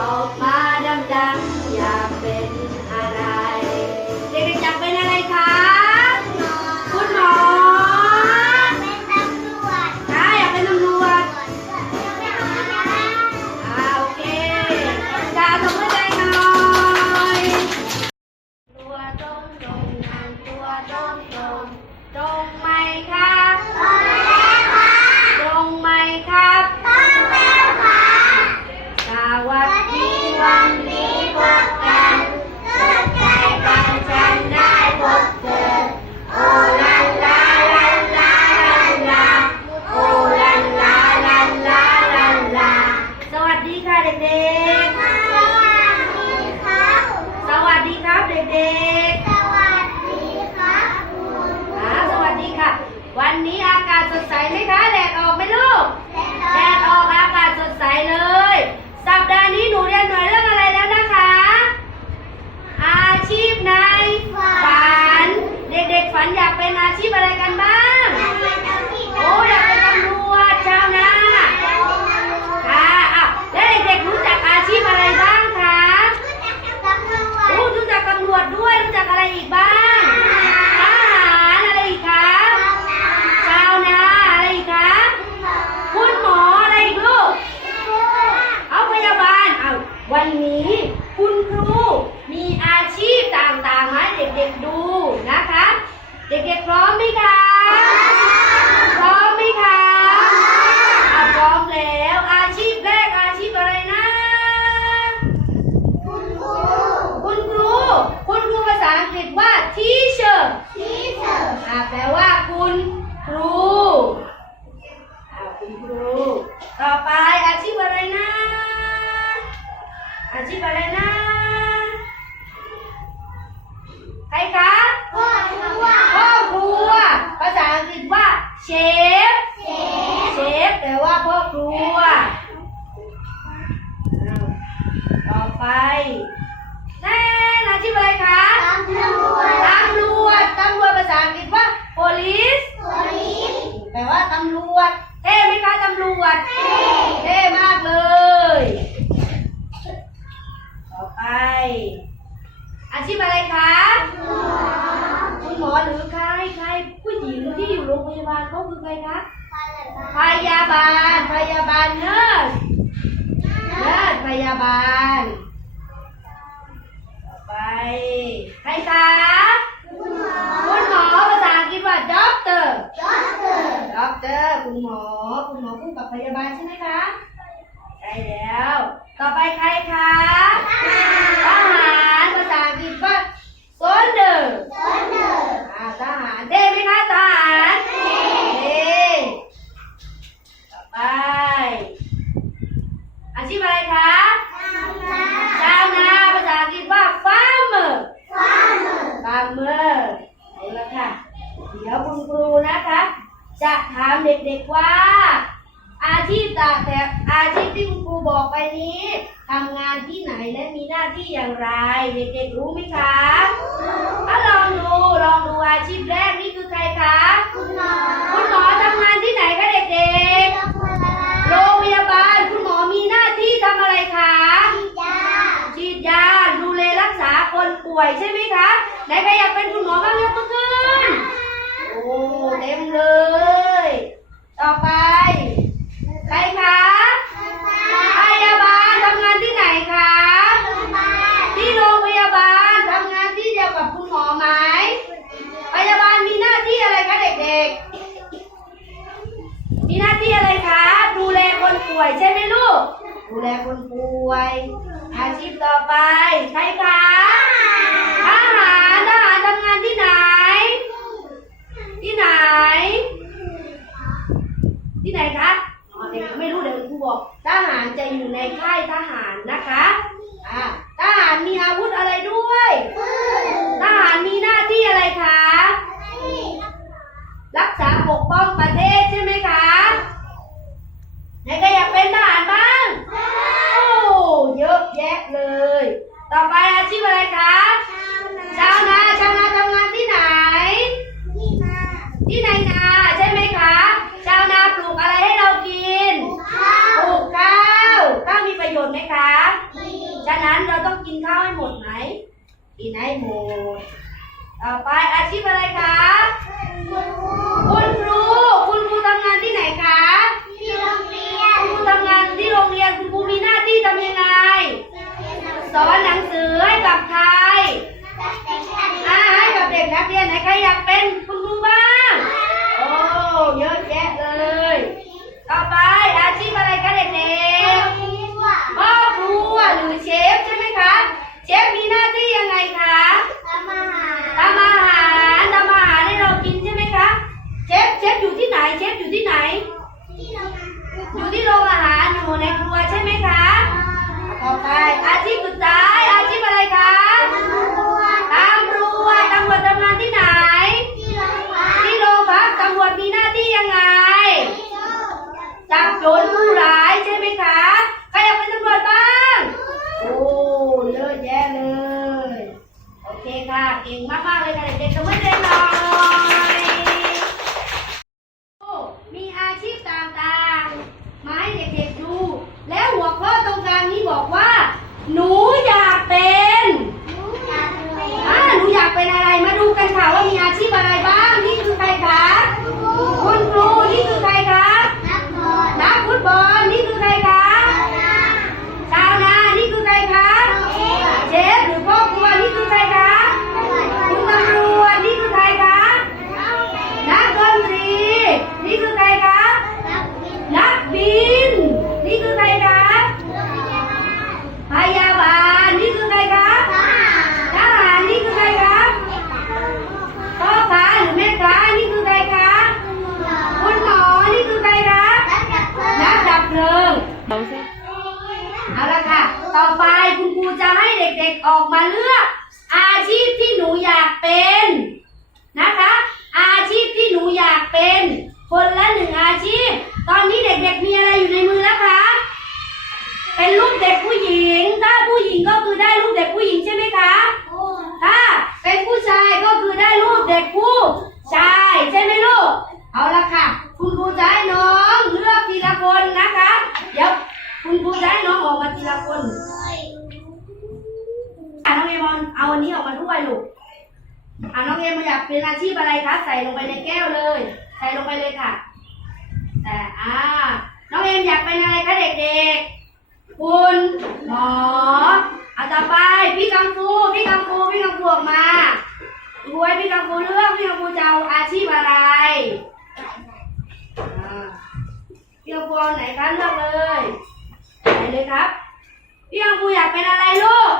ออกมาดำดำอยากเป็นอะไร เด็กๆอยากเป็นอะไรคะคุณหมอค่ะอยากเป็นตำรวจโอเคจ่าสมมติจหน่อยตัวตรงตงตัวตรงตง นนี้ คุณครูมีอาชีพต่างๆมาให้เด็กๆดูนะคะ เด็กๆพร้อมไหมคะ พร้อมไหมคะอะพร้อมแล้ว อาชีพแรกอาชีพอะไรนะ คุณครู คุณครูภาษาอังกฤษว่า teacher อะแปลว่าคุณครูอะคุณครู ต่อไปอาชีพอะไรนะ อาชีพอะไรนะ ใครคะพ่อครัว ภาษาอังกฤษว่าเชฟ เชฟแปลว่าพ่อครัวอ้าวต่อไปแน่อาชีพอะไรคะตำรวจ ตำรวจ ตำรวจภาษาอังกฤษว่า police แปลว่าตำรวจ เท่ไหมคะตำรวจเท่มากเลย ต่อไป อาชีพอะไรคะคุณหมอหรือใครใครผู้หญิงที่อยู่โรงพยาบาลเขาคือใครคะพยาบาลพยาบาลเนอร์เนอร์พยาบาล ต่อไปใครคะคุณหมอภาษาอังกฤษว่า doctor เตอร์คุณหมอ คุณหมอคู่กับพยาบาลใช่ไหมคะ ใช่แล้ว ต่อไปใครคะทหารภาษาอังกฤษว่า soldier อ่าทหารเท่ไหมคะทหารเท่ต่อไป อาชีพอะไรคะชาวนาภาษาอังกฤษว่า farmer farmer เอาละค่ะ เดี๋ยวคุณครูนะคะ จะถามเด็กๆว่า อาชีพ ต่างแต่อาชีพที่คุณครูบอกไปนี้ทำงานที่ไหนและมีหน้าที่อย่างไร เด็กๆรู้ไหมคะถ้าลองดูลองดูอาชีพแรกนี่คือใครคะคุณหมอคุณหมอทำงานที่ไหนคะเด็กๆโรงพยาบาลคุณหมอมีหน้าที่ทำอะไรคะฉีดยาดูแลรักษาคนป่วยใช่ไหมคะไหนใครอยากเป็นคุณหมอบ้างยกมือขึ้นโอ้เต็มเลย ต่อไป ใครคะพยาบาลทำงานที่ไหนคะที่โรงพยาบาลทำงานที่เดียวกับคุณหมอไหมพยาบาลมีหน้าที่อะไรคะเด็กๆ มีหน้าที่อะไรคะ ดูแลคนป่วยใช่ไหมลูก ดูแลคนป่วย อาชีพต่อไปใครคะทหารทหารทำงานที่ไหน ที่ไหน ที่ไหนคะอ๋อ เด็กไม่รู้เดี๋ยวครูบอกทหารจะอยู่ในค่ายทหารนะคะอ่าทหารมีอาวุธอะไรด้วยทหารมีหน้าที่อะไรคะรักษาปกป้องประเทศใช่ไหมคะไหนใครอยากเป็นทหารบ้าง โอ้เยอะแยะเลย ต่อไปอาชีพอะไรคะ ชาวนา ชาวนาทำงานที่ไหน ที่ในนาใช่ไหมคะ ชาวนาปลูกอะไรให้เรากิน ปลูกข้าว ข้าวมีประโยชน์ไหมคะ ฉะนั้นเราต้องกินข้าวให้หมดไหมกินให้หมด ต่อไปอาชีพอะไรคะคุณครูคุณครูทำงานที่ไหนคะคุณครูทำงานที่โรงเรียนคุณครูมีหน้าที่ทำยังไงสอนหนังสือให้กับใครอ่าให้กับเด็กนักเรียนไหนใครอยากเป็นคุณครูบ้างโอ้เยอะแยะเลย ต่อไปอาชีพอะไรคะเด็กๆ พ่อครัวหรือเชฟใช่ไหมคะ เชฟมีหน้าที่ยังไงคะทำอาหารทำอาหารให้เรากินใช่ไหมคะ เชฟเชฟอยู่ที่ไหน เชฟอยู่ที่ไหน อยู่ที่โรงอาหารอยู่ในครัวใช่ไหมคะ ต่อไปอาชีพสุดท้ายอาชีพอะไรคะตำรวจตำรวจทำงานที่ไหน ที่โรงพักตำรวจมีหน้าที่ยังไง จับโจรผู้ร้ายใช่ไหมคะ ใครอยากเป็นตำรวจบ้าง โอ้เยอะแยะเลย โอเคค่ะ เก่งมากๆเลยค่ะเด็กๆจะไม่ได้หน่อยโอ้มีอาชีพต่างๆ มาให้เด็กๆดู แล้วหัวข้อตรงกลางนี้บอกว่า หนูอยากเป็น อ่าหนูอยากเป็น เป็นอะไรมาดูกันค่ะว่ามีอาชีพอะไรบ้าง นี่คือใครคะคุณครูนี่คือใครคะนักฟุตบอลนี่คือใครคะชาวนานี่คือใครคะเชฟหรือพ่อครัวนี่คือใครคะคุณตำรวจนี่คือใครคะนักดนตรี นี่คือใครคะนักบิน นี่คือใครคะพยาบาลนี่คือใครคะทหารนี่คือใครคะพ่อค้าหรือแม่ค้านี่คือใครคะคุณหมอนี่คือใครคะนักดับเพลิง เอาละค่ะ ต่อไปคุณครูจะให้เด็ กออกมาเลือก อาชีพที่หนูอยากเป็นนะคะ อาชีพที่หนูอยากเป็น คนละหนึ่งอาชีพ ตอนนี้เด็กๆมีอะไรอยู่ในมือแล้วคะเป็นรูปเด็กผู้หญิงถ้าผู้หญิงก็คือได้รูปเด็กผู้หญิงใช่ไหมคะ ถ้าเป็นผู้ชายก็คือได้รูปเด็กผู้ชายใช่ไหมลูก เอาละค่ะ คุณครูจะให้น้องเลือกทีละคนนะคะ เดี๋ยวคุณครูจะให้น้องออกมาทีละคนอะน้องเอมอนเอาอันนี้ออกมาด้วยลูก อะ น้องเอมอยากเป็นอาชีพอะไรคะใส่ลงไปในแก้วเลย ใส่ลงไปเลยค่ะแต่อ่าน้องเอมอยากเป็นอะไรคะเด็กๆคุณหมอเอาต่อไปพี่กังฟูพี่กังฟูพี่กังฟูออกมารวยพี่กังฟูเลือกพี่กังฟูจะเอาอาชีพอะไรพี่กังฟูเอาไหนคะเลือกเลยไหนเลยครับพี่กังฟูอยากเป็นอะไรลูก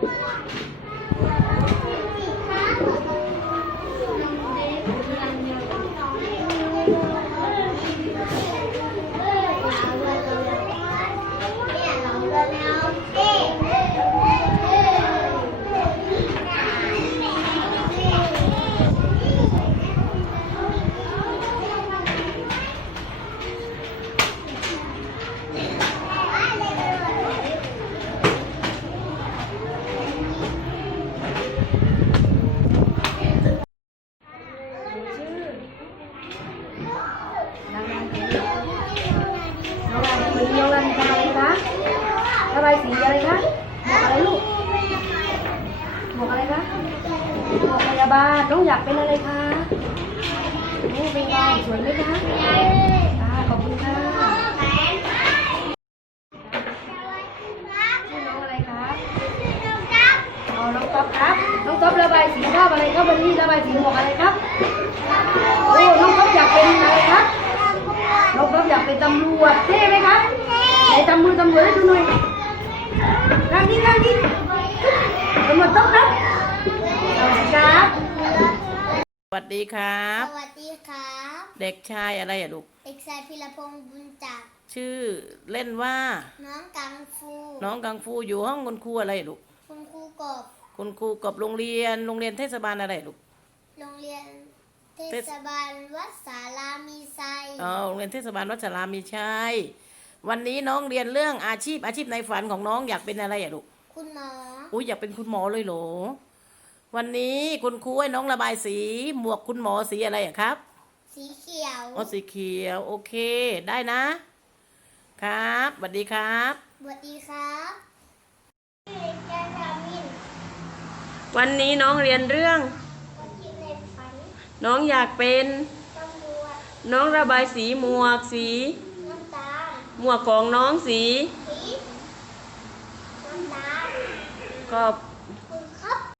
ハハハハ! บาลน้องอยากเป็นอะไรคะโอ้เป็นไงสวยไหมคะอ่าขอบคุณค่ะชื่อน้องอะไรคะอ๋อน้องก๊อฟครับ น้องก๊อฟระบายสีชอบอะไรครับวันนี้ระบายสีหมวกอะไรครับโอ้น้องก๊อฟอยากเป็นอะไรครับน้องก๊อฟอยากเป็นตำรวจเท่ไหมครับไหนตำรวจตำรวจให้ดูหน่อยข้างนี้ข้างนี้ตำรวจต้องครับสวัสดี ครับ สวัสดีครับ สวัสดีครับ เด็กชายอะไรอะลูก เด็กชายพิรพงศ์บุญจักรชื่อเล่นว่า น้องกังฟู น้องกังฟูอยู่ห้องคุณครูอะไรลูก คุณครูกบ คุณครูกับโรงเรียนโรงเรียนเทศบาลอะไรลูก โรงเรียนเทเทศศบาลวัดสารามีไซอ๋อโรงเรียนเทศบาลวัดสารามีชัย วันนี้น้องเรียนเรื่องอาชีพอาชีพในฝันของน้องอยากเป็นอะไรอะลูก คุณหมอ อุ้ยอยากเป็นคุณหมอเลยเหรอ วันนี้คุณครูให้น้องระบายสี หมวกคุณหมอสีอะไรอะครับ สีเขียวอ๋อสีเขียว โอเค ได้นะ ครับสวัสดีครับ สวัสดีครับเด็กชายรามินวันนี้น้องเรียนเรื่องวันที่ในฝันน้องอยากเป็นตำรวจน้องระบายสีหมวกสีน้ำตาลหมวกของน้องสีสีน้ำตาลขอบ